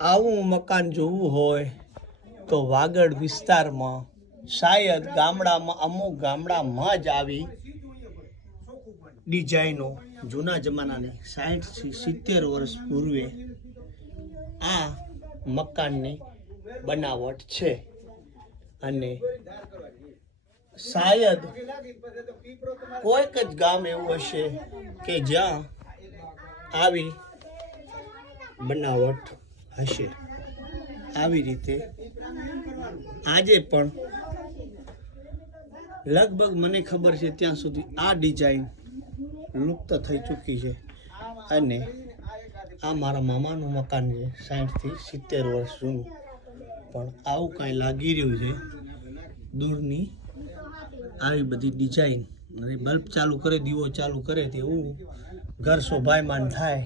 આવું મકાન જોવું હોય તો વાગડ વિસ્તારમાં શાયદ ગામડામાં અમુક ગામડામાં જ આવી ડિઝાઇનો જૂના જમાનાની 60 થી 70 વર્ષ પૂર્વે આ મકાનની બનાવટ છે અને શાયદ કોઈક જ ગામ એવું હશે કે જ્યાં આવી બનાવટ હશે। આવી રીતે આજે પણ લગભગ મને ખબર છે ત્યાં સુધી આ ડિઝાઇન લુપ્ત થઈ ચૂકી છે અને આ મારા મામાનું મકાન છે 60 થી 70 વર્ષ જૂનું, પણ આવું કાંઈ લાગી રહ્યું છે દૂરની આવી બધી ડિઝાઇન અને બલ્બ ચાલુ કરે દીવો ચાલુ કરે તેવું ઘર શોભાયમાન થાય